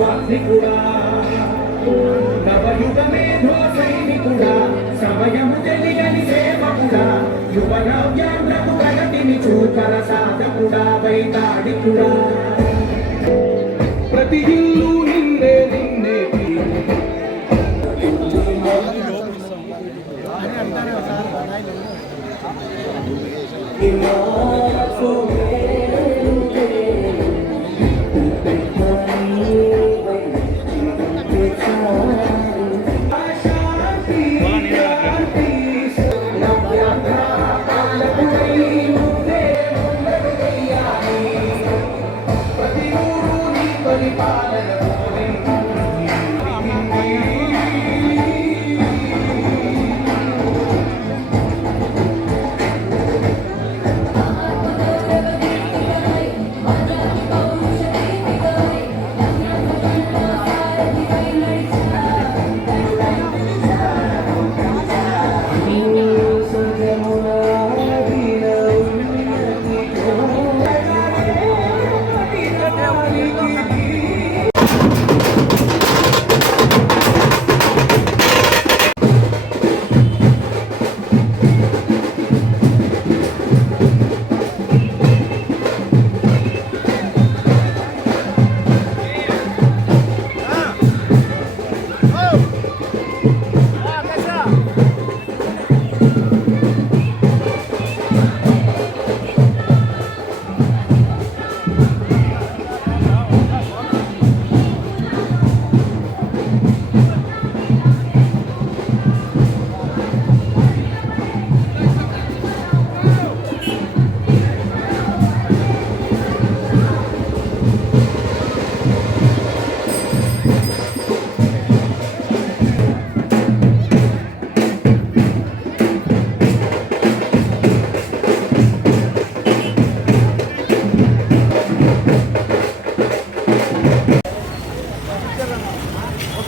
స్వాత్మికుడా నవయుగ మేధో సైనికుడా సమయము తెలియని సేవకుడా యువ నవ్యాంధ్రకు ప్రగతిని చూకర సాధకుడా వైతాడికుడా ప్రతి ఇల్లు నిన్నే నిన్నే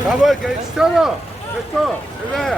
Bravo, che sono? Questo, è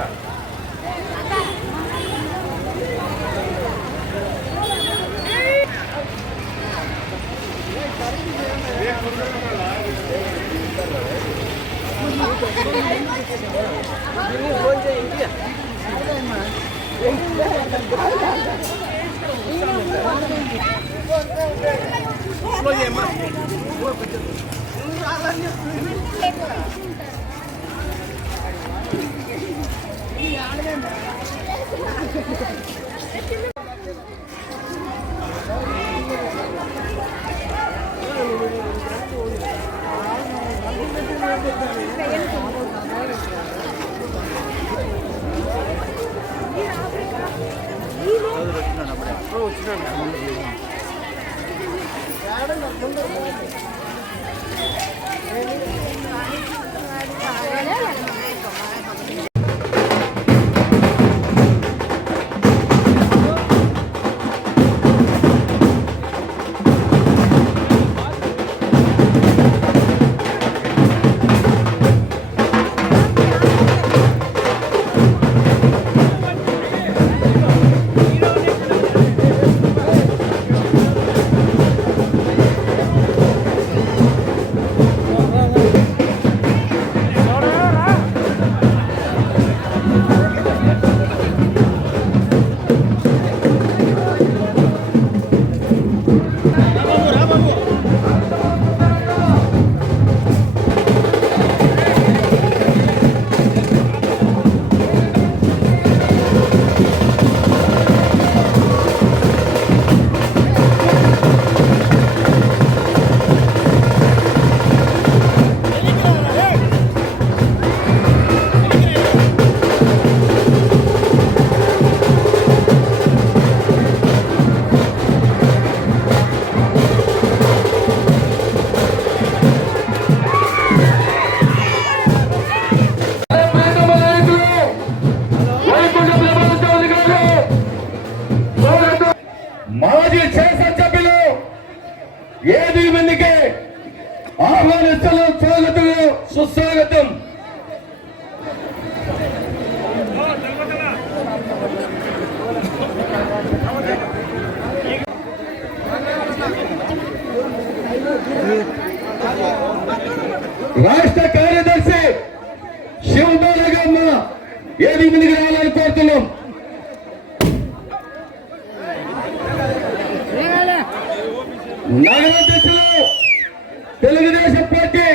మాజీ శాసనసభ్యులు ఏది మందికి ఆహ్వానిస్తున్న స్వాగతం సుస్వాగతం. రాష్ట్ర కార్యదర్శి శివబాలగమ్మ ఏది ముందుకు రావాలని కోరుతున్నాం. నగరాధ్యక్షులు తెలుగుదేశం పార్టీ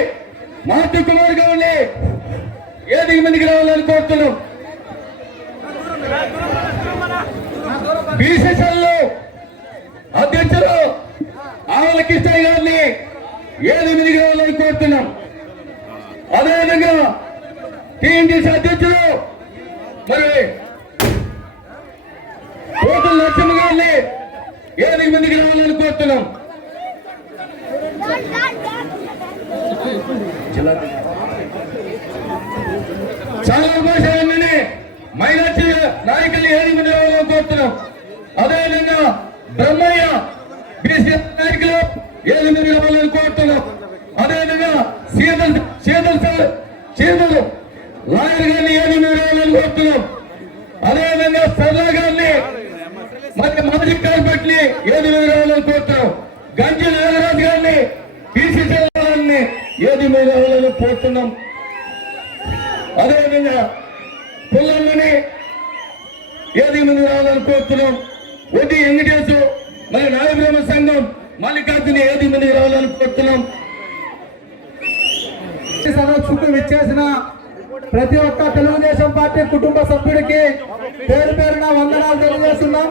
మారుతి కుమార్ గౌడ్ని ఏది ముందుకు రావాలని కోరుతున్నాం. బీసీసీఎల్ అధ్యక్షులు ఆవుల కృష్ణయ్య గారిని ఏది ముందుకు రావాలని కోరుతున్నాం. అదేవిధంగా టీఎంటీసీ అధ్యక్షులు మరి పోతుల లక్ష్మణ్ గారిని ఏది ముందుకు రావాలని కోరుతున్నాం. చాలా భాషలన్నీ మైనార్టీ నాయకులు ఏది ముందుకు రావాలని కోరుతున్నాం. అదేవిధంగా బ్రహ్మయ్య బీసీ నాయకులు ఏది ముందుకు రావాలని కోరుతున్నాం. అదేవిధంగా సీతలు లాయర్ గారిని ఏది ముందుకు రావాలని కోరుతున్నాం. అదేవిధంగా సర్లా గారిని మరి మాజీ కార్పొరేట్ని ఏది ముందుకు రావాలని కోరుతున్నాం. గంజి నాగరాజు గారిని బీసీసీఎల్ ఏది ముందుకు రావాలని కోరుతున్నాం. అదేవిధంగా పుల్లమ్మని ఏది ముందుకు రావాలని కోరుతున్నాం. వడ్డీ వెంకటేశు మరి నాయబ్రహ్మ సంఘం మల్లికార్జున ఏది ముందుకు రావాలని కోరుతున్నాం. చుట్టూ విచ్చేసిన ప్రతి ఒక్క తెలుగుదేశం పార్టీ కుటుంబ సభ్యుడికి పేరు పేరున వందనాలు తెలియజేస్తున్నాం.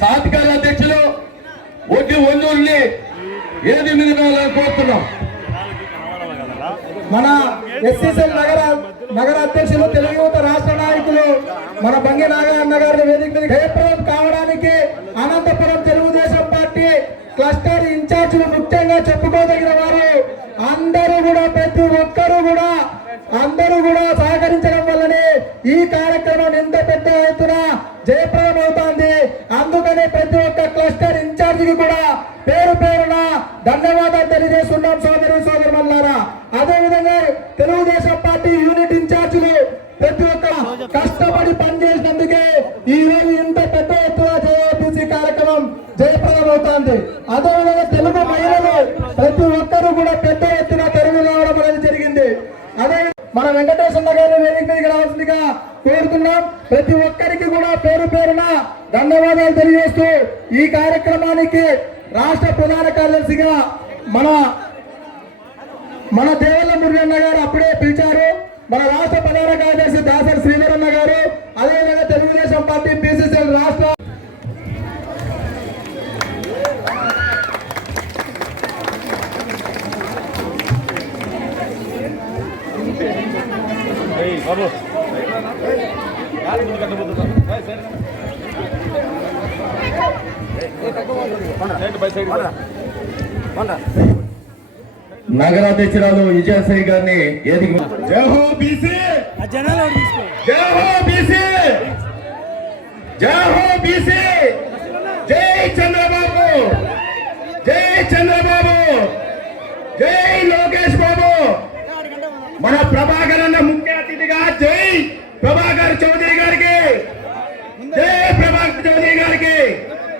సాధికార అధ్యక్షులు వడ్డీ ఒందూరుని ఏది ముందుకు రావాలని కోరుతున్నాం. మన ఎస్సీసీఎల్ నగర అధ్యక్షులు తెలుగు యువత రాష్ట్ర నాయకులు మన బంగి నాగన్న గారి వేదిక మీద జయప్రదం కావడానికి అనంతపురం తెలుగుదేశం పార్టీ క్లస్టర్ ఇన్ఛార్జీలు ముఖ్యంగా చెప్పుకోదగిన వారు అందరూ కూడా ప్రతి ఒక్కరూ కూడా సహకరించడం వల్లనే ఈ కార్యక్రమం ఎంత పెద్ద ఎత్తున జయప్రదం అవుతోంది. అందుకనే ప్రతి ఒక్క క్లస్టర్ ఇన్ఛార్జికి కూడా పేరు పేరున ధన్యవాదాలు తెలియజేస్తున్నాం సోదరులారా. అదేవిధంగా తెలుగుదేశం పార్టీ యూనిట్ ఇన్ఛార్జీలు ప్రతి ఒక్క కష్టపడి పనిచేసినందుకే ఈ రోజు ఇంత పెద్ద ఎత్తున జేఏపీసీ కార్యక్రమం జయప్రదం అవుతోంది. అదేవిధంగా తెలుగు మహిళలు ప్రతి ఒక్కరూ కూడా పెద్ద ఎత్తున తరలి రావడం అనేది జరిగింది. అదే మన వెంకటేశ్వర గారి వేదిక మీదకి రావాల్సిందిగా కోరుతున్నాం. ప్రతి ఒక్కరికి కూడా పేరు పేరున ధన్యవాదాలు తెలియజేస్తూ ఈ కార్యక్రమానికి రాష్ట్ర ప్రధాన కార్యదర్శిగా మన దేవల్ల మురుగన్న గారు అప్పుడే పిలిచారు. మన రాష్ట్ర ప్రధాన కార్యదర్శి దాసరి శ్రీధరన్న గారు, అదేవిధంగా తెలుగుదేశం పార్టీ బీసీసీఎల్ రాష్ట్ర నగరాధ్యక్షురాలు విజయశ్రీ గారిని ఏది జై హో బీసీ, జై హో బీసీ, జై హో బీసీ, జై చంద్రబాబు, జై చంద్రబాబు, జై లోకేష్ బాబు. మన ప్రభాకర్ అన్న ముఖ్య అతిథిగా జై ప్రభాకర్ చౌదరి గారికి, జై ప్రభాకర్ చౌదరి గారికి.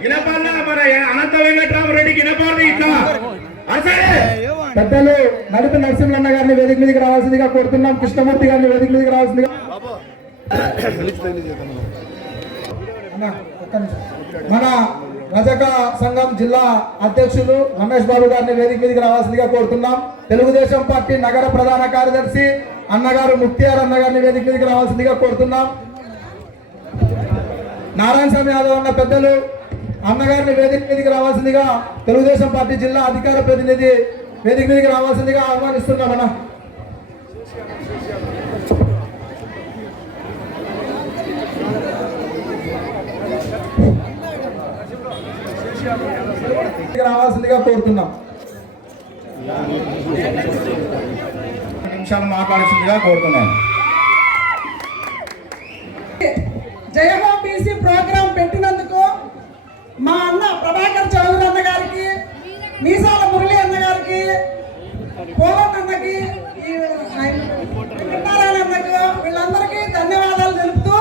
వినపల్లా మన అనంత వెంకటరామరెడ్డికి వినపడదు. ఇట్లా అసలే పెద్దలు నడిపి నరసింహన్న గారిని వేదిక మీదకి రావాల్సిందిగా కోరుతున్నాం. కృష్ణమూర్తి గారిని వేదిక మీదకి రావాల్సిందిగా. మన రజక సంఘం జిల్లా అధ్యక్షులు రమేష్ బాబు గారిని వేదిక మీదకి రావాల్సిందిగా కోరుతున్నాం. తెలుగుదేశం పార్టీ నగర ప్రధాన కార్యదర్శి అన్నగారు ముక్తియార్ అన్న గారిని వేదిక మీదకి రావాల్సిందిగా కోరుతున్నాం. నారాయణ స్వామి యాదవ్ అన్న పెద్దలు అన్నగారిని వేదిక మీదకి రావాల్సిందిగా తెలుగుదేశం పార్టీ జిల్లా అధికార ప్రతినిధి వేదిక మీదకి రావాల్సిందిగా ఆహ్వానిస్తున్నాం. అన్న రావాల్సిందిగా కోరుతున్నాం. నిమిషాలు మాట్లాడాల్సిందిగా కోరుతున్నాను. జయ హో బీసీ ప్రోగ్రాం పెట్టినందుకు మా అన్న ప్రభాకర్ చౌదరి అన్న గారికి, మీసాల మురళి అన్న గారికి, పోలన్ అన్నకి, నారాయణ అన్నకు, వీళ్ళందరికీ ధన్యవాదాలు తెలుపుతూ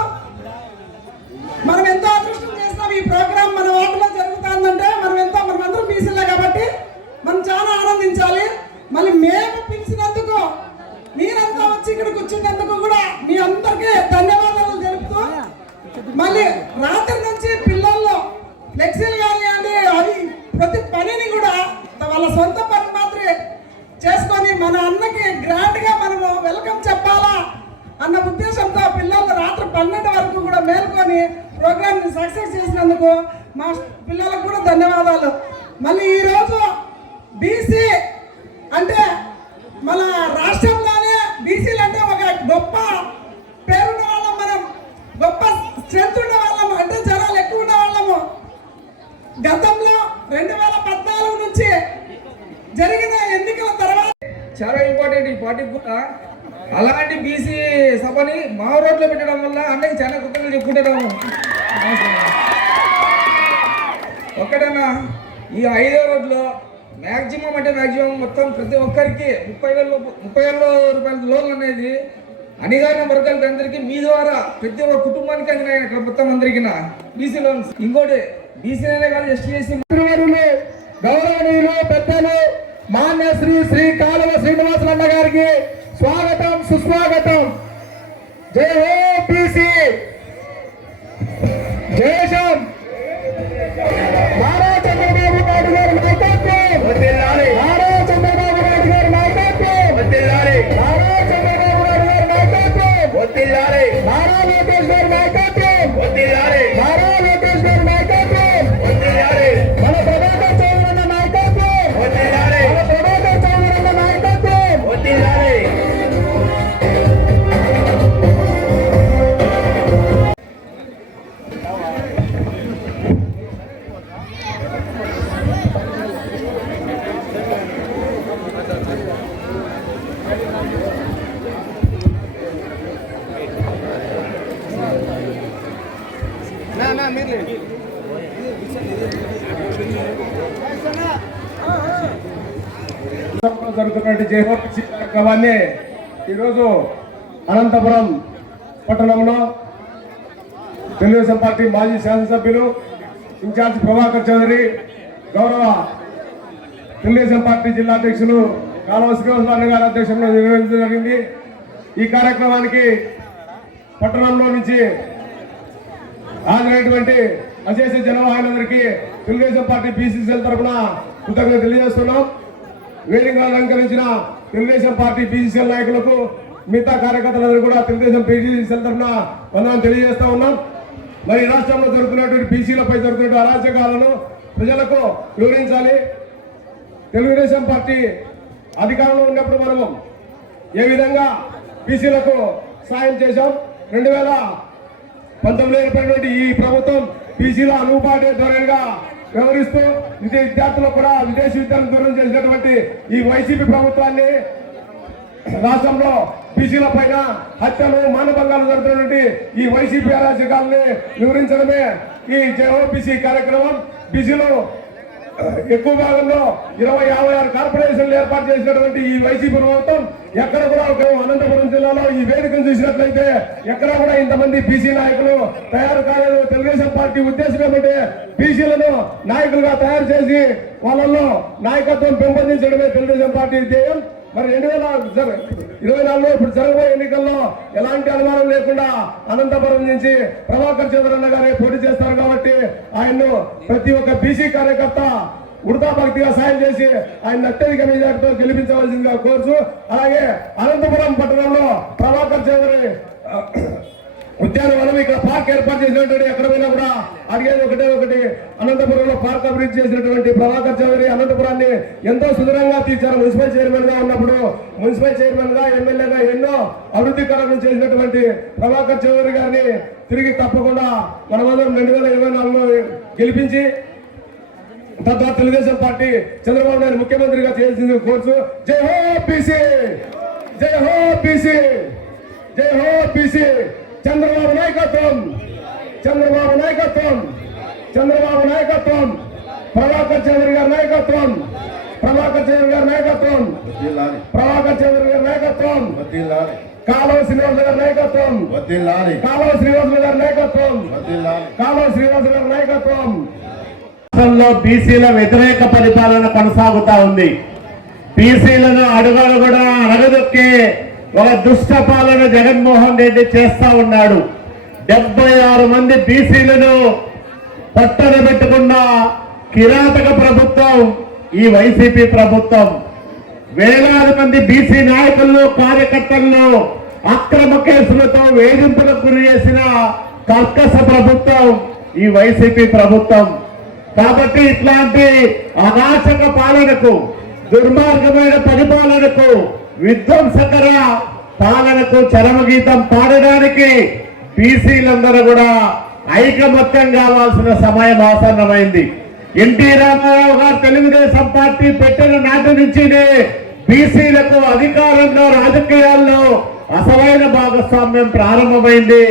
మనం ఎంతో అదృష్టం చేస్తాం. ఈ ప్రోగ్రాం మన వాటిలో జరుగుతుందంటే మనమందరం బీసీలే కాబట్టి మనం చాలా ఆనందించాలి. మళ్ళీ మేము పిలిచినందుకు ప్రోగ్రామ్ని సక్సెస్ చేసినందుకు మా పిల్లలకు కూడా ధన్యవాదాలు. మళ్ళీ ఈరోజు బీసీ అంటే మన రాష్ట్రంలోనే బీసీలు అంటే ఒక గొప్ప పేరున్న వాళ్ళం, మనం గొప్ప స్ట్రెంత్ ఉన్న వాళ్ళము, అంటే జనాలు ఎక్కువ ఉన్న వాళ్ళము. గతంలో 2014 నుంచి జరిగిన ఎన్నికల తర్వాత చాలా ఇంపార్టెంట్ ఈ పార్టీకి కూడా. అలాంటి బీసీ సభని మా రోడ్లో పెట్టడం వల్ల అన్నకి చాలా కృతజ్ఞతలు చెప్పుకుంటాము. ఒక్కటన్నా ఈ 5వ రోజులో మ్యాక్సిమం అంటే మ్యాక్సిమం మొత్తం ప్రతి ఒక్కరికి 30,000 రూపాయల లోన్లు అనేది అనిగారిన వర్గాలకి అందరికీ మీ ద్వారా ప్రతి ఒక్క కుటుంబానికి అందినాయి అక్కడ మొత్తం అందరికీ బీసీ లోన్స్. ఇంకోటి బీసీ అనే కాదు ఎస్టీ ఎస్సీ మంత్రివర్యులు గౌరవనీయులు పెద్దలు మాన్య శ్రీ కాలువ శ్రీనివాసులు అన్న గారికి స్వాగతం సుస్వాగతం. జై హో బీసీ, జయశం. నారా చంద్రబాబు నాయుడు గారి నాయకత్వం, నారా చంద్రబాబు నాయుడు గారి నాయకత్వం, నారా చంద్రబాబు నాయుడు గారి నాయకత్వం, నారా లోకేష్ గారి నాయకత్వం, నారా లోకేష్ గారి నాయకత్వం, మన ప్రభాకర్ చౌదరి అన్న నాయకత్వం, మన ప్రభాకర్ చౌదరి అన్న నాయకత్వం. జరుగుతున్నటువంటి జయహోపి కార్యక్రమాన్ని ఈరోజు అనంతపురం పట్టణంలో తెలుగుదేశం పార్టీ మాజీ శాసనసభ్యులు ఇన్ఛార్జ్ ప్రభాకర్ చౌదరి, గౌరవ తెలుగుదేశం పార్టీ జిల్లా అధ్యక్షులు కాలువ శ్రీనివాసరావు గారి అధ్యక్షంలో నిర్వహించడం జరిగింది. ఈ కార్యక్రమానికి పట్టణంలో నుంచి హాజరైనటువంటి అశేష జనవాహినందరికీ తెలుగుదేశం పార్టీ బీసీసీఎల్ తరఫున కృతజ్ఞతలు తెలియజేస్తున్నాం. వేదికను అలంకరించిన తెలుగుదేశం పార్టీ బీసీసీఎల్ నాయకులకు, మిగతా కార్యకర్తలందరూ కూడా తెలుగుదేశం బీసీసీఎల్ తరఫున వందనాలు తెలియజేస్తా ఉన్నాం. మరి రాష్ట్రంలో జరుగుతున్నటువంటి బీసీలపై జరుగుతున్న అరాచకాలను ప్రజలకు వివరించాలి. తెలుగుదేశం పార్టీ అధికారంలో ఉన్నప్పుడు మనము ఏ విధంగా బీసీలకు సాయం చేశాం, 2019 ఏర్పడినటువంటి ఈ ప్రభుత్వం బీసీల అనుపాటే ధోరణిగా వ్యవహరిస్తూ విద్యార్థులకు కూడా విదేశీ విద్యను దూరం చేసినటువంటి ఈ వైసీపీ ప్రభుత్వాన్ని రాష్ట్రంలో బీసీల పైన హత్యలు, మానభంగాలు జరుగుతున్నటువంటి ఈ వైసీపీ అరాచకాలని వివరించడమే ఈ జేఓబీసీ కార్యక్రమం. బీసీలో ఎక్కువ భాగంలో 20-56 కార్పొరేషన్లు ఏర్పాటు చేసినటువంటి ఈ వైసీపీ ప్రభుత్వం ఎక్కడ కూడా అనంతపురం జిల్లాలో ఈ వేదికను చూసినట్లయితే ఎక్కడ కూడా ఇంతమంది బీసీ నాయకులు తయారు కాలేదు. తెలుగుదేశం పార్టీ ఉద్దేశం ఏమంటే బీసీలను నాయకులుగా తయారు చేసి వాళ్ళల్లో నాయకత్వం పెంపొందించడమే తెలుగుదేశం పార్టీ ధ్యేయం. మరి 2024లో ఇప్పుడు జరగబోయే ఎన్నికల్లో ఎలాంటి అనుమానం లేకుండా అనంతపురం నుంచి ప్రభాకర్ చౌదరి అన్న గారే పోటీ చేస్తారు కాబట్టి ఆయన్ను ప్రతి ఒక్క బీసీ కార్యకర్త ఉడతా భక్తిగా సాయం చేసి ఆయన అత్యధిక మెజార్టీతో గెలిపించవలసిందిగా కోరుచు, అలాగే అనంతపురం పట్టణంలో ప్రభాకర్ చౌదరి ఉద్యానవనం ఇక్కడ పార్క్ ఏర్పాటు చేసినటువంటి ఎక్కడ పోయినా కూడా అడిగేది ఒకటి, అనంతపురంలో పార్క్ అభివృద్ధి చేసినటువంటి ప్రభాకర్ చౌదరి అనంతపురాన్ని ఎంతో సుదూరంగా తీర్చారు. మున్సిపల్ చైర్మన్ గా ఉన్నప్పుడు మున్సిపల్ చైర్మన్ గా, ఎమ్మెల్యేగా ఎన్నో అభివృద్ధి కార్యక్రమాలు చేసినటువంటి ప్రభాకర్ చౌదరి గారిని తిరిగి తప్పకుండా మనమందరం 2024లో గెలిపించి తద్వారా తెలుగుదేశం పార్టీ చంద్రబాబు నాయుడు ముఖ్యమంత్రిగా చేయాల్సింది కోర్సు. జై హో బీసీ, జై హో బీసీ, జై హో బీసీ. చంద్రబాబు నాయకత్వం, చంద్రబాబు నాయకత్వం, చంద్రబాబు నాయకత్వం, ప్రభాకర్ చౌదరి గారి నాయకత్వం, ప్రభాకర్ చౌదరి గారి నాయకత్వం, ప్రభాకర్ చౌదరి గారి నాయకత్వం, కాలువ శ్రీనివాసులు గారి నాయకత్వం, కాలువ శ్రీనివాసులు గారి నాయకత్వం, కాలువ శ్రీనివాసులు గారి నాయకత్వం. రాష్ట్రంలో బీసీల వ్యతిరేక పరిపాలన కొనసాగుతా ఉంది. బీసీలను అడుగడుగునా అడగదొక్కే ఒక దుష్ట పాలన జగన్మోహన్ రెడ్డి చేస్తా ఉన్నాడు. 76 మంది బీసీలను పట్టణ పెట్టుకున్న కిరాతక ప్రభుత్వం ఈ వైసీపీ ప్రభుత్వం. వేలాది మంది బీసీ నాయకులను, కార్యకర్తలను అక్రమ కేసులతో వేధింపులకు గురి చేసిన కర్కశ ప్రభుత్వం ఈ వైసీపీ ప్రభుత్వం. కాబట్టి ఇట్లాంటి అరాచక పాలనకు, దుర్మార్గమైన పరిపాలనకు, విధ్వంసకర పాలనకు చరమగీతం పాడడానికి బీసీలందరూ కూడా ఐకమత్యం కావాల్సిన సమయం ఆసన్నమైంది. ఎన్టీ రామారావు గారు తెలుగుదేశం పార్టీ పెట్టిన నాటి నుంచినే బీసీలకు అధికారంలో, రాజకీయాల్లో అసలైన భాగస్వామ్యం ప్రారంభమైంది.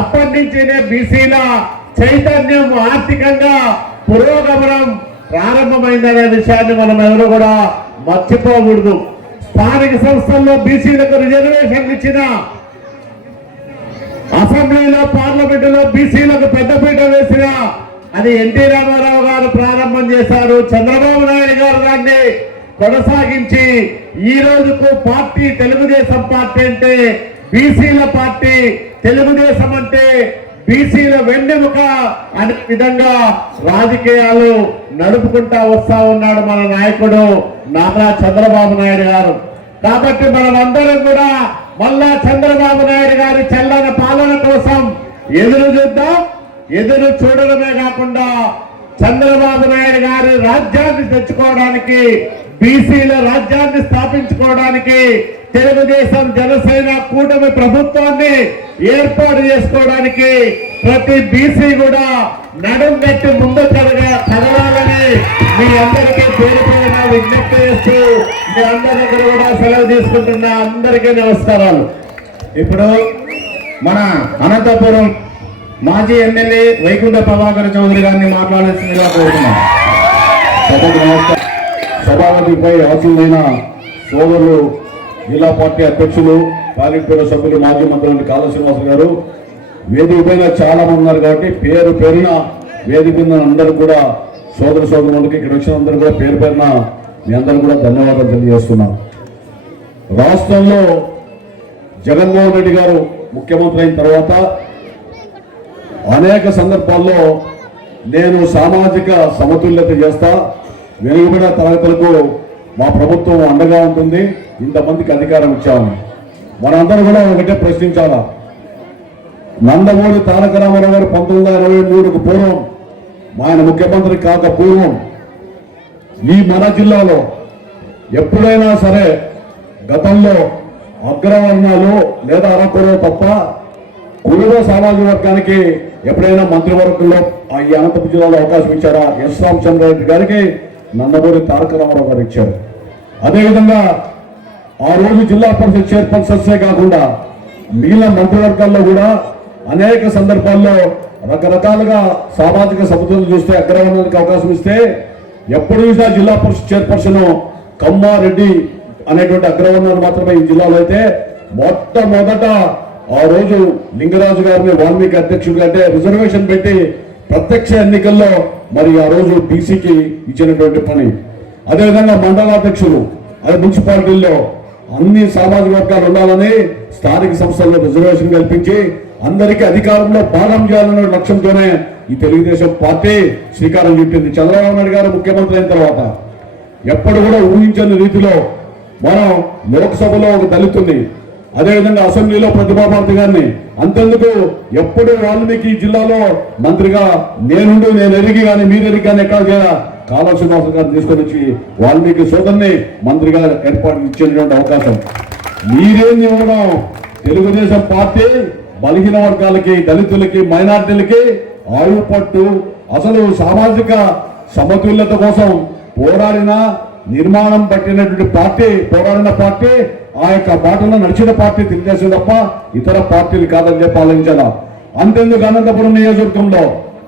అప్పటి నుంచినే బీసీల చైతన్యం, ఆర్థికంగా పురోగమనం ప్రారంభమైందనే విషయాన్ని మనం ఎవరు కూడా మర్చిపోకూడదు. స్థానిక సంస్థల్లో బీసీలకు రిజర్వేషన్లు ఇచ్చిన, అసెంబ్లీలో, పార్లమెంటులో బీసీలకు పెద్దపీట వేసిన అది ఎన్టీ రామారావు గారు ప్రారంభం చేశారు. చంద్రబాబు నాయుడు గారు దాన్ని కొనసాగించి ఈ రోజుకు పార్టీ తెలుగుదేశం పార్టీ అంటే బీసీల పార్టీ, తెలుగుదేశం అంటే బీసీల వెన్నెముక అనే విధంగా రాజకీయాలు నడుపుకుంటా వస్తా ఉన్నాడు మన నాయకుడు నారా చంద్రబాబు నాయుడు గారు. కాబట్టి మనం అందరం కూడా మళ్ళా చంద్రబాబు నాయుడు గారి చల్లని పాలన కోసం ఎదురు చూద్దాం. ఎదురు చూడడమే కాకుండా చంద్రబాబు నాయుడు గారి రాజ్యాన్ని తెచ్చుకోవడానికి, బీసీల రాజ్యాన్ని స్థాపించుకోవడానికి తెలుగుదేశం జనసేన కూటమి ప్రభుత్వాన్ని ఏర్పాటు చేసుకోవడానికి ప్రతి బీసీ కూడా నడుం కట్టి ముందు కదలాలని మీ అందరికీ పేరు పేరున విజ్ఞప్తి చేస్తూ మీ అందరి దగ్గర కూడా సెలవు తీసుకుంటున్నా. అందరికీ నమస్కారాలు. ఇప్పుడు మన అనంతపురం మాజీ ఎమ్మెల్యే వైకుంఠ ప్రభాకర్ చౌదరి గారిని మాట్లాడాల్సిందిగా కోరుతున్నాం. సభకు నమస్కారం. సభాపతిపై ఆశీలైన సోదరులు, జిల్లా పార్టీ అధ్యక్షులు, పాలిట్పేట సభ్యులు, మాజీ మంత్రులు కాళ శ్రీనివాస గారు, వేదిక పైన చాలా మంది ఉన్నారు కాబట్టి పేరు పేరున వేదిక మీద అందరూ కూడా సోదరులకి ఇక్కడ వచ్చిన అందరూ కూడా పేరు పేరున మీ అందరూ కూడా ధన్యవాదాలు తెలియజేస్తున్నాం. రాష్ట్రంలో జగన్మోహన్ రెడ్డి గారు ముఖ్యమంత్రి అయిన తర్వాత అనేక సందర్భాల్లో నేను సామాజిక సమతుల్యత చేస్తా, వెనుకబడిన తరగతులకు మా ప్రభుత్వం అండగా ఉంటుంది, ఇంతమందికి అధికారం ఇచ్చామని మనందరూ కూడా ఒకటే ప్రశ్నించాలా. నందమూరి తారక రామారావు గారు 1923కు పూర్వం, ఆయన ముఖ్యమంత్రి కాక పూర్వం ఈ మన జిల్లాలో ఎప్పుడైనా సరే గతంలో అగ్రవర్ణాలు లేదా అరకులు తప్ప కురువ సామాజిక వర్గానికి ఎప్పుడైనా మంత్రివర్గంలో ఈ అనంతపురం జిల్లాలో అవకాశం ఇచ్చారా? ఎస్ రామచంద్రారెడ్డి గారికి నందమూరి తారక రామారావు గారు ఇచ్చారు. అదేవిధంగా ఆ రోజు జిల్లా పరిషత్ చైర్పర్సన్సే కాకుండా మిగిలిన మంత్రివర్గాల్లో కూడా అనేక సందర్భాల్లో రకరకాలుగా సామాజిక సమతుల్యం చూస్తే అగ్రవర్ణానికి అవకాశం ఇస్తే ఎప్పుడు చూసినా జిల్లా పరిషత్ చైర్పర్సన్ కమ్మారెడ్డి అనేటువంటి అగ్రవర్ణాలు మాత్రమే ఈ జిల్లాలో అయితే మొట్టమొదట ఆ రోజు లింగరాజు గారిని వాల్మీకి అధ్యక్షుడిగా అంటే రిజర్వేషన్ పెట్టి ప్రత్యక్ష ఎన్నికల్లో మరి ఆ రోజు బీసీకి ఇచ్చినటువంటి పని. అదేవిధంగా మండలాధ్యక్షులు, అదే మున్సిపాలిటీల్లో అన్ని సామాజిక వర్గాలు ఉండాలని స్థానిక సంస్థల్లో రిజర్వేషన్ కల్పించి అందరికీ అధికారంలో భాగం చేయాలనే లక్ష్యంతోనే ఈ తెలుగుదేశం పార్టీ శ్రీకారం చుట్టింది. చంద్రబాబు నాయుడు గారు ముఖ్యమంత్రి అయిన తర్వాత ఎప్పుడు కూడా ఊహించని రీతిలో మనం లోక్సభలో ఒక దళితుని, అదేవిధంగా అసెంబ్లీలో ప్రతిభాభారతి గారిని, అంతెందుకు ఎప్పుడు వాల్మీకి జిల్లాలో మంత్రిగా నేను ఎరిగి కానీ మీరు ఎరిగి కానీ ఎక్కడ చేయాల కాళ శ్రీనివాస గారిని తీసుకొని వచ్చి వాల్మీకి సోదరుని మంత్రిగా ఏర్పాటు ఇచ్చేటువంటి అవకాశం మీరేం ఇవ్వడం. తెలుగుదేశం పార్టీ బలహీన వర్గాలకి, దళితులకి, మైనార్టీలకి ఆయువు పట్టు, అసలు సామాజిక సమతుల్యత కోసం పోరాడిన నిర్మాణం పట్టినటువంటి పార్టీ, పోరాడిన పార్టీ, ఆ యొక్క బాటలో నడిచిన పార్టీ తెలుగుదేశం తప్ప ఇతర పార్టీలు కాదని చెప్పి ఆలోచించాలా. అంతెందుకు అనంతపురం నియోజకవర్గంలో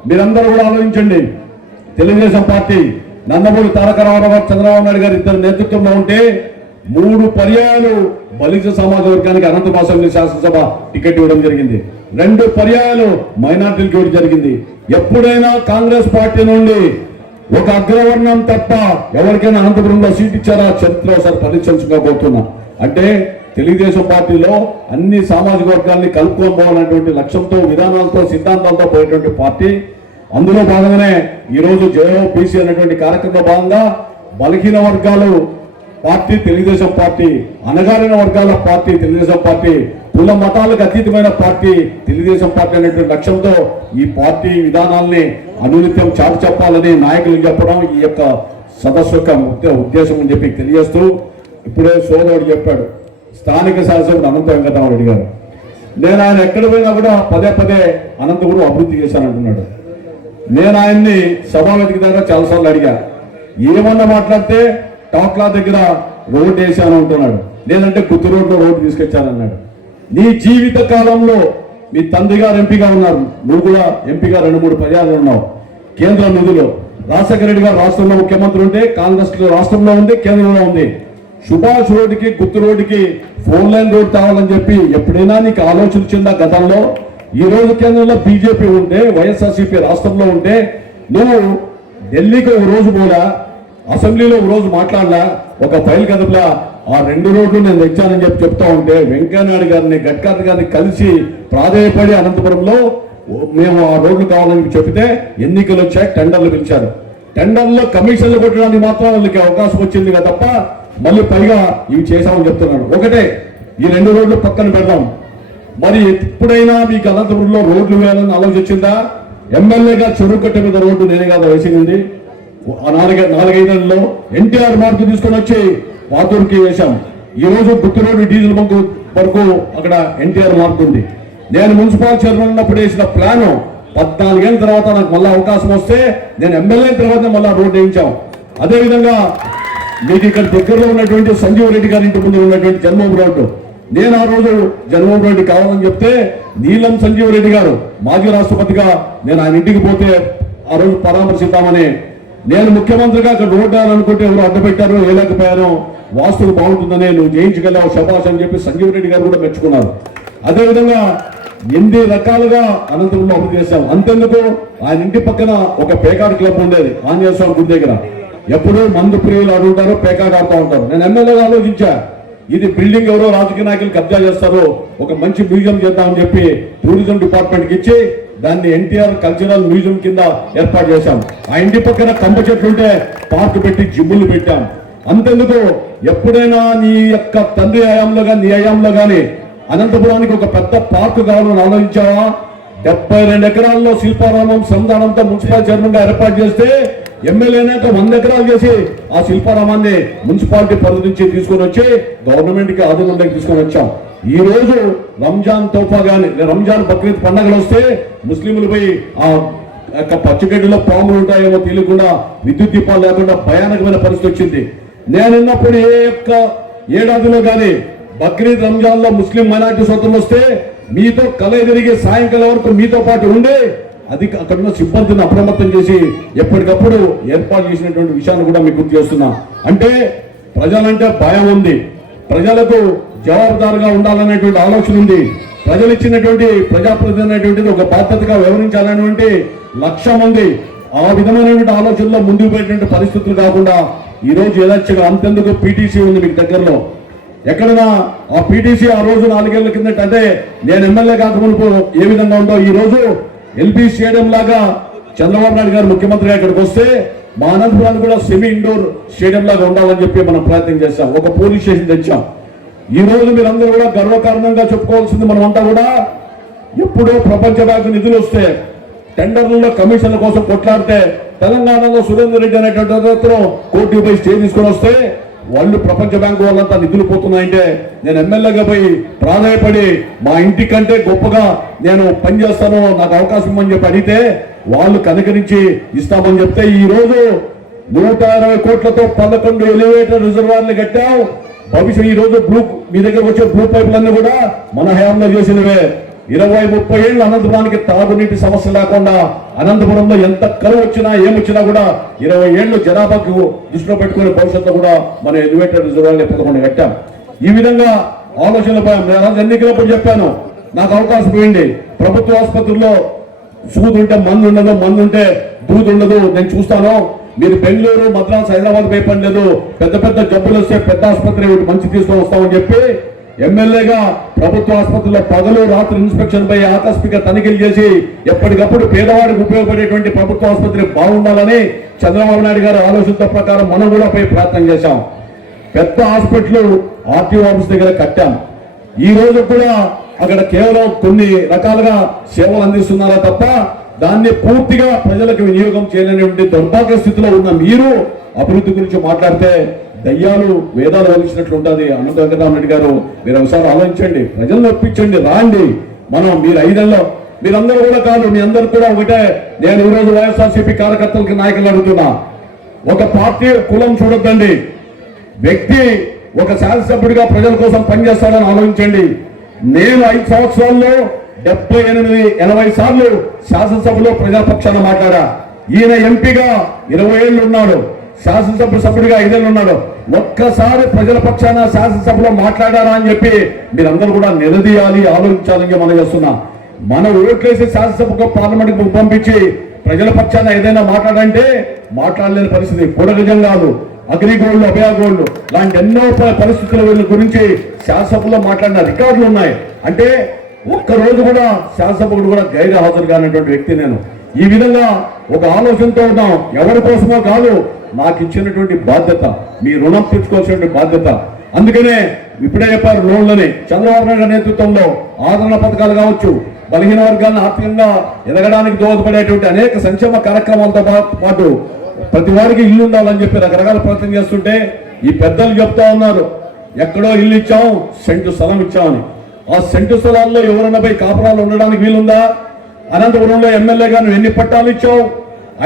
మీరందరూ కూడా ఆలోచించండి. తెలుగుదేశం పార్టీ నందమూరి తారక రామారావు గారు, చంద్రబాబు నాయుడు గారు ఇద్దరు నేతృత్వంలో ఉంటే 3 పర్యాయాలు బలిజ సమాజ వర్గానికి అనంతపురం అసెంబ్లీ శాసనసభ టికెట్ ఇవ్వడం జరిగింది. 2 పర్యాయాలు మైనార్టీలకు ఇవ్వడం జరిగింది. ఎప్పుడైనా కాంగ్రెస్ పార్టీ నుండి ఒక అగ్రవర్ణం తప్ప ఎవరికైనా అనంతపురంలో సీట్ ఇచ్చారా? చరిత్ర ఒకసారి పరిశీలించుకోబోతున్నా. అంటే తెలుగుదేశం పార్టీలో అన్ని సామాజిక వర్గాన్ని కలుపుకొని పోవాలనేటువంటి లక్ష్యంతో, విధానాలతో, సిద్ధాంతాలతో పోయేటువంటి పార్టీ. అందులో భాగంగానే ఈరోజు జేఓపీసీ అనేటువంటి కార్యక్రమంలో భాగంగా బలహీన వర్గాలు పార్టీ తెలుగుదేశం పార్టీ, అణగారిన వర్గాల పార్టీ తెలుగుదేశం పార్టీ కుల మతాలకు అతీతమైన పార్టీ తెలుగుదేశం పార్టీ అనేటువంటి లక్ష్యంతో ఈ పార్టీ విధానాల్ని అనునిత్యం చాటు చెప్పాలని నాయకులు చెప్పడం ఈ యొక్క సదస్సు యొక్క ఉద్దేశం అని చెప్పి తెలియజేస్తూ, ఇప్పుడే సోదరుడు చెప్పాడు స్థానిక శాసనసభ్యుడు అనంత వెంకటరామరెడ్డి గారు, నేను ఆయన ఎక్కడ పోయినా కూడా పదే పదే అనంతపురం అభివృద్ధి చేశానంటున్నాడు. నేను ఆయన్ని సభావేదిక దగ్గర చాలాసార్లు అడిగా, ఏమన్నా మాట్లాడితే టాక్లా దగ్గర రోడ్డు వేసాను అంటున్నాడు, లేదంటే గుత్తి రోడ్లో రోడ్డు తీసుకొచ్చానన్నాడు. నీ జీవిత కాలంలో మీ తండ్రి గారు ఎంపీగా ఉన్నారు, నువ్వు కూడా ఎంపీగా 2-3 పర్యాలు ఉన్నావు. కేంద్ర నిధులు రాజశేఖర రెడ్డి గారు రాష్ట్రంలో ముఖ్యమంత్రి ఉంటే కాంగ్రెస్ రాష్ట్రంలో ఉంది, కేంద్రంలో ఉంది. సుభాష్ రోడ్డుకి గుత్తి రోడ్డుకి 4 లైన్ రోడ్ కావాలని చెప్పి ఎప్పుడైనా నీకు ఆలోచన వచ్చిందా గతంలో? ఈ రోజు కేంద్రంలో బీజేపీ ఉంటే, వైఎస్ఆర్సీపీ రాష్ట్రంలో ఉంటే నువ్వు ఢిల్లీకి ఒక రోజు పోలా, అసెంబ్లీలో ఒక రోజు మాట్లాడలా, ఒక ఫైల్ కదపలా, ఆ 2 రోడ్లు నేను తెచ్చానని చెప్పి చెప్తా ఉంటే వెంకయ్యనాయుడు గారిని గడ్కరీ గారిని కలిసి ప్రాధాయపడి అనంతపురంలో మేము ఆ రోడ్లు కావాలని చెప్తే ఎన్నికలు వచ్చాయి, టెండర్లు పిలిచారు. టెండర్లో కమిషన్లు కొట్టడానికి మాత్రం వాళ్ళకి అవకాశం వచ్చింది కదా తప్ప మళ్ళీ పైగా ఇవి చేశామని చెప్తున్నాడు. ఒకటే, ఈ 2 రోడ్లు పక్కన పెడదాం. మరి ఎప్పుడైనా మీకు అనంతపురంలో రోడ్లు వేయాలని ఆలోచన వచ్చిందా? ఎమ్మెల్యేగా చెరువు కట్ట మీద రోడ్డు నేనే కదా వేసింది. 4-5 నెలల్లో ఎన్టీఆర్ మార్కు తీసుకొని వచ్చి వాతూరుకి వేశాం. ఈ రోజు గుత్తి రోడ్డు డీజిల్ బంకు వరకు అక్కడ ఎన్టీఆర్ మార్క్ ఉంది. నేను మున్సిపల్ చైర్మన్ ఉన్నప్పుడు వేసిన ప్లాను 14 ఏళ్ళ తర్వాత నాకు మళ్ళీ అవకాశం వస్తే నేను ఎమ్మెల్యే తర్వాత మళ్ళీ రోడ్డు వేయించాం. అదేవిధంగా మీకు ఇక్కడ దగ్గరలో ఉన్నటువంటి సంజీవ్ రెడ్డి గారి ఇంటి ముందు ఉన్నటువంటి జన్మభూమి రోడ్డు, నేను ఆ రోజు జన్మభూమి రోడ్డు కావాలని చెప్తే నీలం సంజీవ్ రెడ్డి గారు మాజీ రాష్ట్రపతిగా నేను ఆయన ఇంటికి పోతే ఆ రోజు పరామర్శిద్దామని, నేను ముఖ్యమంత్రిగా అక్కడ రోడ్డు వేయాలనుకుంటే ఎవరు అడ్డపెట్టారో వేయలేకపోయాను, వాస్తులు బాగుంటుందని నువ్వు జయించగలవు శభాష్ అని చెప్పి సంజీవ్ రెడ్డి గారు కూడా మెచ్చుకున్నారు. అదేవిధంగా 8 రకాలుగా అనంతపురంలో అభివృద్ధి చేశాం. అంతెందుకు, ఆయన ఇంటి పక్కన ఒక పేకాడ్ క్లబ్ ఉండేది ఆంజనేయ స్వామి గుడి దగ్గర. ఎప్పుడూ మందు ప్రియులు అడుగుతారు, పేకాడ్ ఆడుతూ ఉంటారు. నేను ఎమ్మెల్యేగా ఆలోచించా, ఇది బిల్డింగ్ ఎవరో రాజకీయ నాయకులు కబ్జా చేస్తారు, ఒక మంచి మ్యూజియం చేద్దామని చెప్పి టూరిజం డిపార్ట్మెంట్కి ఇచ్చి దాన్ని ఎన్టీఆర్ కల్చరల్ మ్యూజియం కింద ఏర్పాటు చేశాం. ఆ ఇంటి పక్కన కంప చెట్లు ఉంటే పార్క్ పెట్టి జిమ్ములు పెట్టాం. అంతెందుకు, ఎప్పుడైనా నీ యొక్క తండ్రి హయాంలో కానీ నీ హయాంలో కానీ అనంతపురానికి ఒక పెద్ద పార్కు కావాలని ఆలోచించావా? 72 ఎకరాల్లో శిల్పారామం సంధానంతో మున్సిపల్ చైర్మన్ గా ఏర్పాటు చేస్తే ఎమ్మెల్యేనేక 100 ఎకరాలు చేసి ఆ శిల్పారామాన్ని మున్సిపాలిటీ పరిధి నుంచి తీసుకొని వచ్చి గవర్నమెంట్ కి ఆధీనంలోకి తీసుకొని వచ్చాం. ఈ రోజు రంజాన్ తోఫా గాని రంజాన్ బక్రీద్ పండుగలు వస్తే ముస్లింలపై ఆ పచ్చిగడ్డిలో పాములు ఉంటాయేమో తెలియకుండా విద్యుత్ దీపాలు లేకుండా భయానకమైన పరిస్థితి వచ్చింది. నేనున్నప్పుడు ఏ యొక్క ఏడాదిలో కానీ బక్రీద్ రంజాన్ లో ముస్లిం మైనార్టీ సోదరులు వస్తే మీతో కలయి సాయంకాలం వరకు మీతో పాటు ఉండి అది అక్కడున్న సిబ్బందిని అప్రమత్తం చేసి ఎప్పటికప్పుడు ఏర్పాటు చేసినటువంటి విషయాన్ని కూడా మీకు గుర్తు చేస్తున్నా. అంటే ప్రజలంటే భయం ఉంది, ప్రజలకు జవాబుదారుగా ఉండాలనేటువంటి ఆలోచన ఉంది, ప్రజలు ఇచ్చినటువంటి ప్రజాప్రతినిధి అనేటువంటిది ఒక బాధ్యతగా వ్యవహరించాలనేటువంటి లక్ష్యం ఉంది. ఆ విధమైనటువంటి ఆలోచనలో ముందుకు పోయేటువంటి పరిస్థితులు కాకుండా ఈ రోజు యథేచ్ఛగా అంతెందుకు పీటీసీ ఉంది మీకు దగ్గరలో. ఎక్కడైనా ఆ పీటీసీ ఆ రోజు 4 ఏళ్ల కిందట అంటే నేను ఎమ్మెల్యే కాకమునుపు ఏ విధంగా ఉందో ఈ రోజు ఎల్బీ స్టేడియం లాగా చంద్రబాబు నాయుడు గారు ముఖ్యమంత్రిగా ఇక్కడికి వస్తే మా అనంతపురాన్ని కూడా సెమీ ఇండోర్ స్టేడియం లాగా ఉండాలని చెప్పి మనం ప్రయత్నం చేస్తాం. ఒక పోలీస్ స్టేషన్ తెచ్చాం. ఈ రోజు మీరందరూ కూడా గర్వకారణంగా చెప్పుకోవాల్సింది, మనమంతా కూడా ఎప్పుడో ప్రపంచ బ్యాంకు నిధులు వస్తే టెండర్లలో కమిషన్ల కోసం కొట్లాడితే తెలంగాణలో సురేందర్ రెడ్డి అనేటువంటి కోర్టుపై స్టే తీసుకొని వస్తే వాళ్ళు ప్రపంచ బ్యాంకు వాళ్ళంతా నిధులు పోతున్నాయంటే నేను ఎమ్మెల్యేగా పోయి ప్రాధాయపడి మా ఇంటి కంటే గొప్పగా నేను పనిచేస్తాను, నాకు అవకాశం ఇవ్వమని చెప్పి అడిగితే వాళ్ళు కనుకరించి ఇస్తామని చెప్తే ఈ రోజు 120 కోట్లతో 11 ఎలివేటర్ రిజర్వాయర్లు కట్టాం. భవిష్యత్ ఈ రోజు మీ దగ్గర వచ్చే బ్లూ పైపులన్నీ కూడా మన హయాంలో చేసినవే. 20-30 ఏళ్ళు అనంతపురానికి తాగునీటి సమస్య లేకుండా అనంతపురంలో ఎంత కరువు వచ్చినా ఏమొచ్చినా కూడా 20 ఏళ్ళు జనాభాకు దృష్టిలో పెట్టుకునే భవిష్యత్తు కూడా మన ఎలివేటర్ రిజర్వాయర్లు 11 కట్టాం. ఈ విధంగా ఆలోచనలు పోయాం. నేను ఎన్నికలప్పుడు చెప్పాను, నాకు అవకాశం పోయింది. ప్రభుత్వ ఆసుపత్రుల్లో సూదు ఉంటే మందు ఉండదు, మందు ఉంటే దూదు ఉండదు, నేను చూస్తాను. మీరు బెంగళూరు, మద్రాసు, హైదరాబాద్ పోయి పని లేదు, పెద్ద పెద్ద జబ్బులు వస్తే పెద్ద ఆసుపత్రి మంచి తీసుకొని వస్తామని చెప్పి ఎమ్మెల్యేగా ప్రభుత్వ ఆసుపత్రిలో పగలు రాత్రి ఇన్స్పెక్షన్ పై ఆకస్మిక తనిఖీలు చేసి ఎప్పటికప్పుడు పేదవాడికి ఉపయోగపడేటువంటి ప్రభుత్వ ఆసుపత్రి బాగుండాలని చంద్రబాబు నాయుడు గారి ఆలోచనతో ప్రకారం మనం కూడా పోయి ప్రయత్నం చేశాం. పెద్ద హాస్పిటల్ ఆర్టీఓ ఆఫీస్ దగ్గర కట్టాం. ఈ రోజు కూడా అక్కడ కేవలం కొన్ని రకాలుగా సేవలు అందిస్తున్నారా తప్ప దాన్ని పూర్తిగా ప్రజలకు వినియోగం చేయలేనటువంటి దౌర్భాగ్య స్థితిలో ఉన్న మీరు అభివృద్ధి గురించి మాట్లాడితే దయ్యాలు వేదాలు వలిచినట్లు ఉంటుంది. అనంత వెంకటరామరెడ్డి గారు మీరు ఒకసారి ఆలోచించండి, ప్రజలను ఒప్పించండి, రాండి. మనం మీరు 5 ఏళ్ళలో మీరందరూ కూడా కాదు, మీ అందరూ కూడా ఒకటే. నేను ఈరోజు వైఎస్ఆర్సీపీ కార్యకర్తలకి నాయకులు అడుగుతున్నా, ఒక పార్టీ కులం చూడొద్దండి. వ్యక్తి ఒక శాసనసభ్యుడిగా ప్రజల కోసం పనిచేస్తాడని ఆలోచించండి. నేను 5 సంవత్సరాల్లో 78-80 సార్లు శాసనసభలో ప్రజాపక్షాన మాట్లాడా. ఈయన ఎంపీగా 20 ఏళ్ళు ఉన్నాడు, శాసనసభ సభ్యుడిగా 5 ఏళ్ళు ఉన్నాడు. ఒక్కసారి ప్రజల పక్షాన శాసనసభలో మాట్లాడారా అని చెప్పి మీరందరూ కూడా నిలదీయాలి, ఆలోచించాలని మనం చేస్తున్నా. మనం ఓట్లేసి శాసనసభకు పార్లమెంట్కి పంపించి ప్రజల పక్షాన ఏదైనా మాట్లాడంటే మాట్లాడలేని పరిస్థితి. కూడగజం కాదు, అగ్రిగోల్డ్, అభయగోల్డ్ లాంటి ఎన్నో పరిస్థితుల వీళ్ళ గురించి శాసనసభలో మాట్లాడిన రికార్డులు ఉన్నాయి. అంటే ఒక్కరోజు కూడా శాసనసభకు కూడా గైర్ హాజరు కానటువంటి వ్యక్తి నేను. ఈ విధంగా ఒక ఆలోచనతో ఉన్నాం. ఎవరి కోసమో కాదు, నాకు ఇచ్చినటువంటి బాధ్యత, మీ రుణం తెచ్చుకోవాల్సినటువంటి బాధ్యత. అందుకనే ఇప్పుడే చెప్పారు, లోన్లని చంద్రబాబు నాయుడు నేతృత్వంలో ఆదరణ పథకాలు కావచ్చు, బలహీన వర్గాలను ఆర్థికంగా ఎదగడానికి దోహదపడేటువంటి అనేక సంక్షేమ కార్యక్రమాలతో పాటు ప్రతి వారికి ఇల్లు ఉండాలని చెప్పి రకరకాల ప్రయత్నం చేస్తుంటే ఈ పెద్దలు చెప్తా ఉన్నారు, ఎక్కడో ఇల్లు ఇచ్చాం, సెంటు స్థలం ఇచ్చామని. ఆ సెంటు స్థలాల్లో ఎవరన్నా పోయి కాపురాలు ఉండడానికి వీలుందా? అనంతపురంలో ఎమ్మెల్యేగా నువ్వు ఎన్ని పట్టాలు ఇచ్చావు?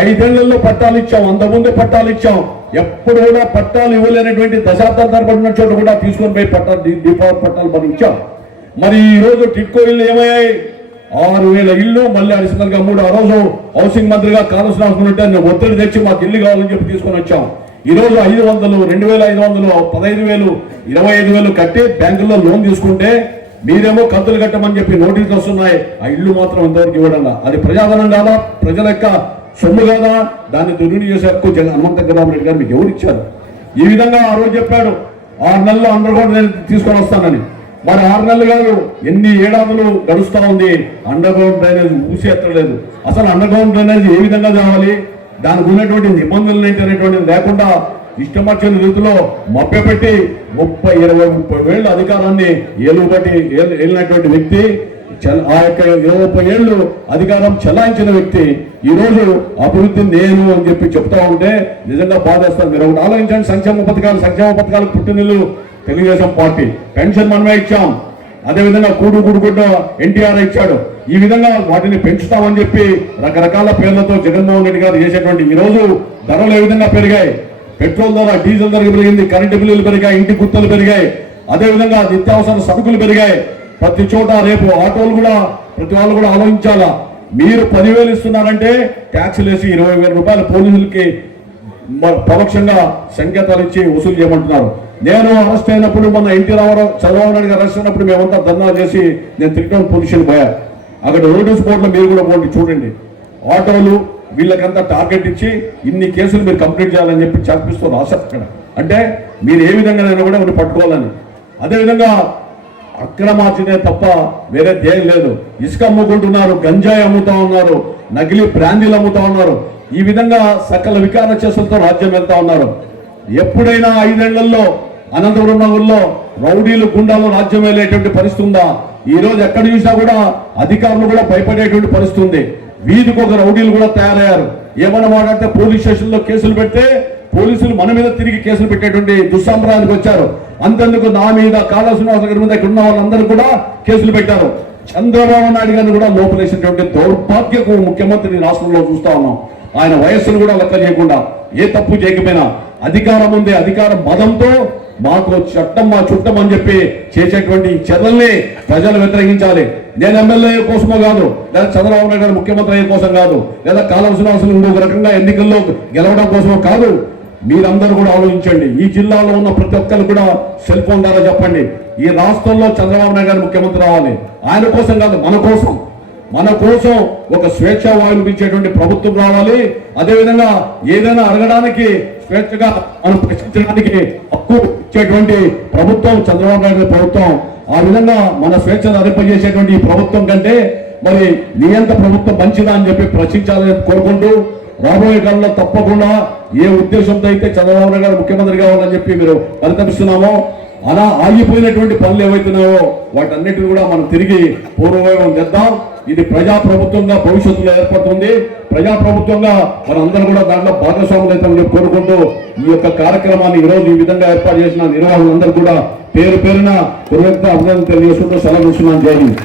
5 ఏళ్లలో పట్టాలు ఇచ్చాం, అంతకుముందు పట్టాలు ఇచ్చాం. ఎప్పుడు కూడా పట్టాలు ఇవ్వలేనటువంటి దశాబ్దాల తరబడిన చోట కూడా తీసుకొని పోయి పట్టాలు, దీపావళి పట్టాలు మనం ఇచ్చాం. మరి ఈ రోజు టిట్కో ఇల్లు ఏమయ్యాయి? 6,000 ఇల్లు మళ్ళీ అడిషనల్ గా 3. ఆ రోజు హౌసింగ్ మంత్రిగా కాలుష్యం రాసుకుంటే నేను ఒత్తిడి తెచ్చి మాకు ఇల్లు కావాలని చెప్పి తీసుకొని వచ్చాం. ఈ రోజు 500, 2,500, 15,000, 25,000 కట్టి బ్యాంకుల్లో లోన్ తీసుకుంటే మీరేమో కంతులు కట్టమని చెప్పి నోటీసులు వస్తున్నాయి. ఆ ఇల్లు మాత్రం ఇంతవరకు ఇవ్వడం. అది ప్రజాధనం కాదా? ప్రజల యొక్క సొమ్ము కాదా? దాన్ని దుర్వినియోగం చేసే హక్కు హనుమంత వెంకటరామరెడ్డి గారు మీకు ఎవరు ఇచ్చారు? ఈ విధంగా ఆ రోజు చెప్పాడు 6 నెలల్లో అండర్ గ్రౌండ్ నేను తీసుకొని వస్తానని. మరి 6 నెలలు కాదు, ఎన్ని ఏడాదులు గడుస్తూ ఉంది, అండర్ గ్రౌండ్ డ్రైనేజ్ ఊసి ఎత్తలేదు. అసలు అండర్ గ్రౌండ్ డ్రైనేజ్ ఏ విధంగా కావాలి, దానికి ఉన్నటువంటి నిబంధనలు ఏంటనేటువంటిది లేకుండా ఇష్టం వచ్చిన రీతిలో మభ్యపెట్టి 30-20-30 ఏళ్ళ అధికారాన్ని ఏలినటువంటి వ్యక్తి, ఆ యొక్క 20 ఏళ్ళు అధికారం చెలాయించిన వ్యక్తి ఈ రోజు అభివృద్ధి నేను అని చెప్పి చెప్తా ఉంటే నిజంగా బాధేస్తారు. మీరు ఒకటి ఆలోచించండి, సంక్షేమ పథకాలకు పుట్టినిల్లు తెలుగుదేశం పార్టీ. పెన్షన్ మనమే ఇచ్చాం, అదేవిధంగా కూడుగుడ్డ ఎన్టీఆర్ ఇచ్చాడు. ఈ విధంగా వాటిని పెంచుతామని చెప్పి రకరకాల పేర్లతో జగన్మోహన్ రెడ్డి గారు చేసేటువంటి ఈ రోజు ధరలు ఏ విధంగా పెరిగాయి, పెట్రోల్ ధర, డీజిల్ ధర పెరిగింది, కరెంటు బిల్లులు పెరిగాయి, ఇంటి గుర్తులు పెరిగాయి, అదేవిధంగా నిత్యావసర సరుకులు పెరిగాయి. ప్రతి చోట రేపు ఆటోలు కూడా ప్రతి వాళ్ళు కూడా ఆలోచించాలా. మీరు 10,000 ఇస్తున్నారంటే ట్యాక్సులు వేసి 20,000 రూపాయలు పోలీసులకి పరోక్షంగా సంకేతాలు ఇచ్చి వసూలు చేయమంటున్నారు. నేను అరెస్ట్ అయినప్పుడు మొన్న ఎన్టీ రామారావు, చంద్రబాబు నాయుడు గారు అరెస్ట్ అయినప్పుడు మేమంతా ధర్నా చేసి నేను తిరిగి పొజిషన్ పోయా. అక్కడ నోటీస్ బోర్డులో మీరు కూడా పోండి చూడండి. ఆటోలు వీళ్ళకంతా టార్గెట్ ఇచ్చి ఇన్ని కేసులు మీరు కంప్లీట్ చేయాలని చెప్పి చంపిస్తూ రాశారు అక్కడ. అంటే మీరు ఏ విధంగానైనా కూడా మీరు పట్టుకోవాలని. అదేవిధంగా అక్రమార్జనే తప్ప వేరే ధ్యేయం లేదు. ఇసుక అమ్ముకుంటున్నారు, గంజాయి అమ్ముతా ఉన్నారు, నకిలీ బ్రాండీలు అమ్ముతా ఉన్నారు. ఈ విధంగా సకల వికార చేతులతో రాజ్యం వెళ్తా ఉన్నారు. ఎప్పుడైనా 5 ఏళ్లలో అనంతపురం నగరంలో రౌడీలు, గుండాలు రాజ్యం వెళ్ళేటువంటి పరిస్థితి ఉందా? ఈ రోజు ఎక్కడ చూసినా కూడా అధికారులు కూడా భయపడేటువంటి పరిస్థితి ఉంది. వీధికి ఒక రౌడీలు కూడా తయారయ్యారు. ఏమన్నా మాట్లాడితే పోలీస్ స్టేషన్ లో కేసులు పెడితే పోలీసులు మన మీద తిరిగి కేసులు పెట్టేటువంటి దుస్సాంప్రదాయానికి వచ్చారు. అంతెందుకు నా మీద, కాళేశ్వరం గారి మీద ఇక్కడ ఉన్న వాళ్ళందరూ కూడా కేసులు పెట్టారు. చంద్రబాబు నాయుడు గారిని కూడా లోపలేసినటువంటి దౌర్భాగ్యకు ముఖ్యమంత్రిని రాష్ట్రంలో చూస్తా ఉన్నాం. ఆయన వయస్సును కూడా లెక్క చేయకుండా, ఏ తప్పు చేయకపోయినా అధికారం ఉంది, అధికార మదంతో మాకు చట్టం మా చుట్టం అని చెప్పి చేసేటువంటి చర్యల్ని ప్రజలు వ్యతిరేకించాలి. నేను ఎమ్మెల్యే కోసమో కాదు, లేదా చంద్రబాబు నాయుడు గారు ముఖ్యమంత్రి అయ్యే కోసం కాదు, లేదా కాళేశ్వరం ఇంకొక రకంగా ఎన్నికల్లో గెలవడం కోసమో కాదు. మీరందరూ కూడా ఆలోచించండి. ఈ జిల్లాలో ఉన్న ప్రతి ఒక్కరు కూడా సెల్ ఫోన్ ద్వారా చెప్పండి, ఈ రాష్ట్రంలో చంద్రబాబు నాయుడు గారు ముఖ్యమంత్రి రావాలి. ఆయన కోసం కాదు, మన కోసం ఒక స్వేచ్ఛ వాయువు ఇచ్చేటువంటి ప్రభుత్వం రావాలి. అదేవిధంగా ఏదైనా అడగడానికి స్వేచ్ఛగా మనం ప్రశ్నించడానికి హక్కు ఇచ్చేటువంటి ప్రభుత్వం చంద్రబాబు నాయుడు ప్రభుత్వం. ఆ విధంగా మన స్వేచ్ఛను అరింపజేసేటువంటి ఈ ప్రభుత్వం కంటే మరి నియంత్ర ప్రభుత్వం మంచిదా అని చెప్పి ప్రశ్నించాలని కోరుకుంటూ, రాబోయే కాలంలో తప్పకుండా ఏ ఉద్దేశంతో అయితే చంద్రబాబు నాయుడు గారు ముఖ్యమంత్రి కావాలని చెప్పి మీరు పరితపిస్తున్నామో అలా ఆగిపోయినటువంటి పనులు ఏవైతున్నాయో వాటన్నిటిని కూడా మనం తిరిగి పూర్వవైభవం తెద్దాం. ఇది ప్రజాప్రభుత్వంగా భవిష్యత్తులో ఏర్పడుతుంది. ప్రజాప్రభుత్వంగా మనందరూ కూడా దాంట్లో భాగస్వాములు అవుతామని చెప్పి కోరుకుంటూ ఈ యొక్క కార్యక్రమాన్ని ఈరోజు ఈ విధంగా ఏర్పాటు చేసిన నిర్వాహకులందరూ కూడా పేరు పేరున అభినందన తెలియజేసుకుంటూ సెలవు ఇస్తున్నాను. జై హింద్.